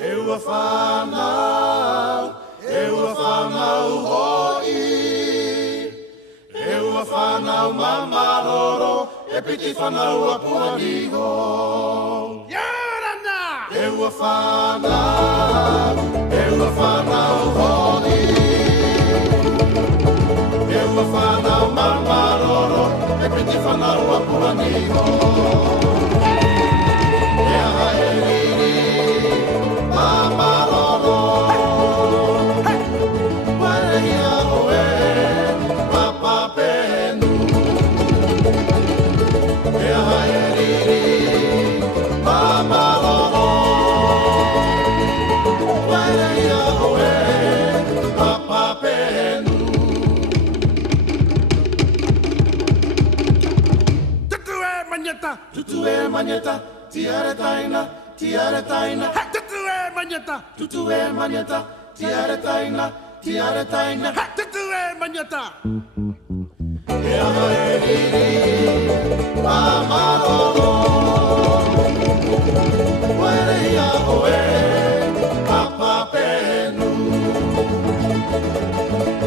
e ua whanau hoi. E ua whanau mamaroro, e piti whanau a puaniho. Yarana! E ua whanau hoi. E ua whanau mamaroro, e piti whanau a puaniho. E aha e riri, mamaroro. Wareia oe, papa penu. E aha e riri, mamaroro. Wareia oe, papa penu. Tutu e manieta, tiare taina, tiare taina. Tutu e maniata! Tutu e manieta, tiare taina, tiare taina. Tutu e maniata! E aha e riri, mamaroro. Wareia oe, papa penu.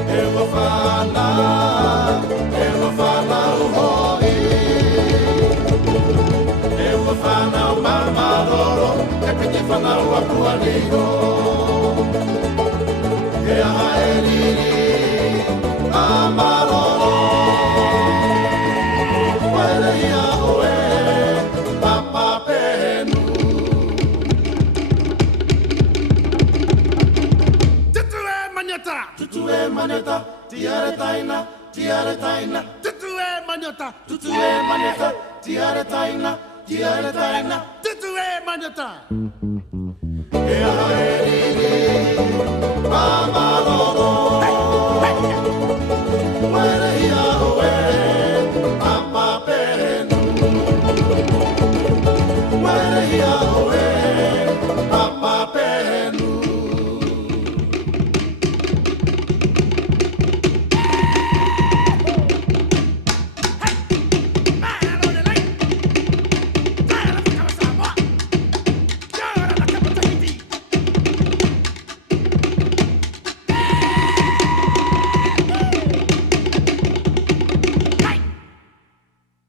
E ua whanau hoi. E ua whanau mamaroro, e piti whanau a puaniho. E aha e riri, mamaroro. Wareia oe, papa penu. Tutu e maniata! Tutu e manieta, tiare taina, tiare taina. Tutu e maniata! Tutu e manieta, tiare taina, tiare taina. Tutu e maniata! E aha e